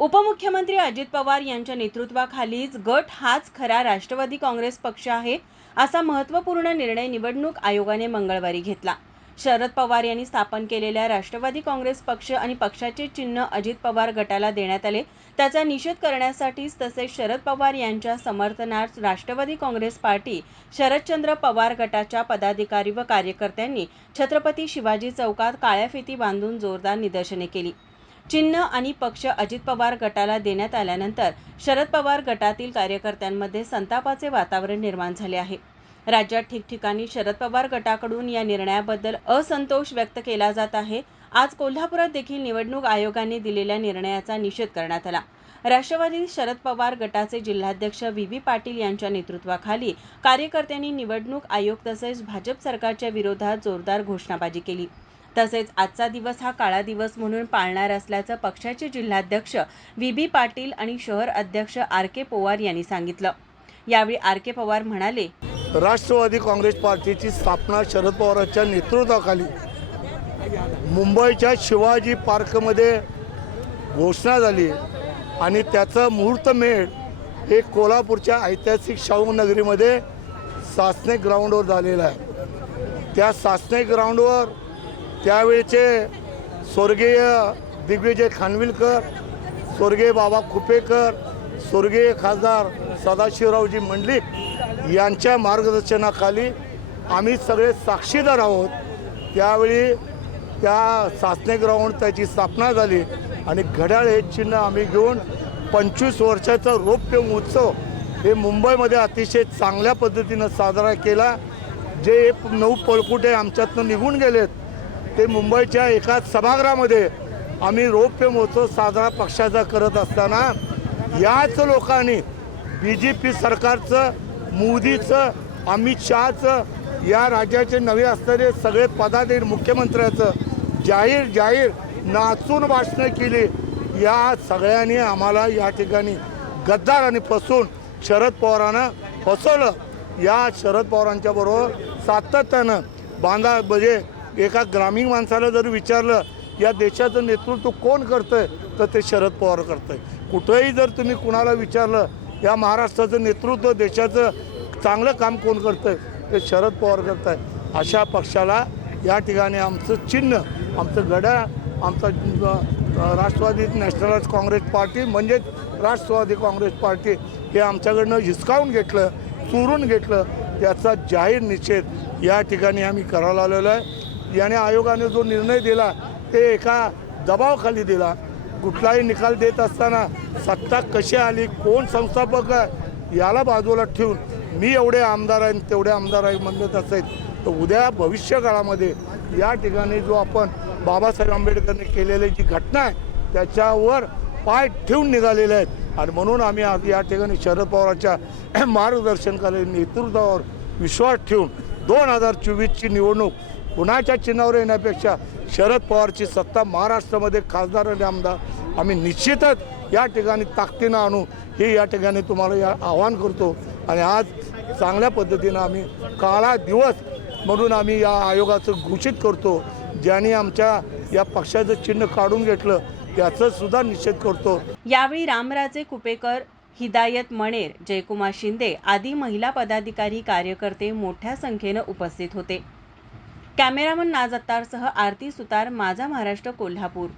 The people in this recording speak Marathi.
उपमुख्यमंत्री अजित पवार यांच्या नेतृत्वाखालीच गट हाच खरा राष्ट्रवादी काँग्रेस पक्ष आहे, असा महत्त्वपूर्ण निर्णय निवडणूक आयोगाने मंगळवारी घेतला. शरद पवार यांनी स्थापन केलेल्या राष्ट्रवादी काँग्रेस पक्ष आणि पक्षाचे चिन्ह अजित पवार गटाला देण्यात आले. त्याचा निषेध करण्यासाठीच तसेच शरद पवार यांच्या समर्थनार्थ राष्ट्रवादी काँग्रेस पार्टी, शरदचंद्र पवार गटाच्या पदाधिकारी व कार्यकर्त्यांनी छत्रपती शिवाजी चौकात काळ्या फिती बांधून जोरदार निदर्शने केली. चिन्ह आणि पक्ष अजित पवार गटाला देण्यात आल्यानंतर शरद पवार गटातील कार्यकर्त्यांमध्ये संतापाचे वातावरण निर्माण झाले आहे. राज्यात ठिकठिकाणी शरद पवार गटाकडून या निर्णयाबद्दल असंतोष व्यक्त केला जात आहे. आज कोल्हापुरात देखील निवडणूक आयोगाने दिलेल्या निर्णयाचा निषेध करण्यात आला. राष्ट्रवादी शरद पवार गटाचे जिल्हाध्यक्ष व्ही पाटील यांच्या नेतृत्वाखाली कार्यकर्त्यांनी निवडणूक आयोग तसेच भाजप सरकारच्या विरोधात जोरदार घोषणाबाजी केली. तसेच आजचा दिवस हा काळा दिवस म्हणून पाळणार असल्याचं पक्षाचे जिल्हाध्यक्ष व्ही पाटील आणि शहर अध्यक्ष के पवार यांनी सांगितलं. यावेळी के पवार म्हणाले, राष्ट्रवादी काँग्रेस पार्टीची स्थापना शरद पवारांच्या नेतृत्वाखाली मुंबईच्या शिवाजी पार्कमध्ये घोषणा झाली आणि त्याचा मुहूर्तमेढ हे कोल्हापूरच्या ऐतिहासिक शाहू नगरीमध्ये सासने ग्राउंडवर झालेला आहे. त्या सासने ग्राउंडवर त्यावेळेचे स्वर्गीय दिग्विजय खानविलकर, स्वर्गीय बाबा कुपेकर, स्वर्गीय खासदार सदाशिवरावजी मंडलिक यांच्या मार्गदर्शनाखाली आम्ही सगळे साक्षीदार आहोत. त्यावेळी त्या सासने ग्राउंड त्याची स्थापना झाली आणि घड्याळ हे चिन्ह आम्ही घेऊन 25 वर्षाचा रौप्य महोत्सव हे मुंबईमध्ये अतिशय चांगल्या पद्धतीनं साजरा केला. जे 9 पळकुटे आमच्यातून निघून गेलेत ते मुंबईच्या एका सभागृहामध्ये आम्ही रौप्य महोत्सव साजरा पक्षाचा करत असताना याच लोकांनी BJP सरकारचं, मोदीचं, अमित शहाचं, या राज्याचे नवे असणारे सगळे पदाधिकारी मुख्यमंत्र्याचं जाहीर नाचून भाषणं केली. या सगळ्यांनी आम्हाला या ठिकाणी गद्दार आणि फसवून शरद पवारांना फसवलं. या शरद पवारांच्या बरोबर सातत्यानं म्हणजे एका ग्रामीण माणसाला जर विचारलं या देशाचं नेतृत्व कोण करतंय तर ते शरद पवार करतंय. कुठेही जर तुम्ही कुणाला विचारलं या महाराष्ट्राचं नेतृत्व, देशाचं चांगलं काम कोण करतंय ते शरद पवार करताय. अशा पक्षाला या ठिकाणी आमचं चिन्ह, आमचं घड्याळ, आमचा राष्ट्रवादी नॅशनल काँग्रेस पार्टी म्हणजेच राष्ट्रवादी काँग्रेस पार्टी हे आमच्याकडनं हिसकावून घेतलं, चोरून घेतलं. त्याचा जाहीर निषेध या ठिकाणी आम्ही करायला आलेलो आहे. याने आयोगाने जो निर्णय दिला ते एका दबावाखाली दिला. कुठलाही निकाल देत असताना सत्ता कशी आली, कोण संस्थापक आहे याला बाजूला ठेवून मी एवढे आमदार आहे तेवढे आमदार आहे म्हणत असेल तर उद्या भविष्यकाळामध्ये या ठिकाणी जो आपण बाबासाहेब आंबेडकरने केलेली जी घटना आहे त्याच्यावर पाय ठेवून निघालेले आहेत. आणि म्हणून आम्ही आज या ठिकाणी शरद पवारांच्या मार्गदर्शनखाली नेतृत्वावर विश्वास ठेवून 2024ची निवडणूक कुणाच्या चिन्हावर येण्यापेक्षा शरद पवारची सत्ता महाराष्ट्रामध्ये खासदार आणि आमदार आम्ही निश्चितच या ठिकाणी ताकदीनं आणू हे या ठिकाणी तुम्हाला या आवाहन करतो. आणि आज चांगल्या पद्धतीनं आम्ही काळा दिवस म्हणून आम्ही या आयोगाचं घोषित करतो. ज्यांनी आमच्या या पक्षाचं चिन्ह काढून घेतलं त्याचा सुद्धा निषेध करतो. यावेळी रामराजे कुपेकर, हिदायत मणेर, जयकुमार शिंदे आदी महिला पदाधिकारी, कार्यकर्ते मोठ्या संख्येनं उपस्थित होते. कॅमेरामन नाज अत्तारसह आरती सुतार, माझा महाराष्ट्र, कोल्हापूर.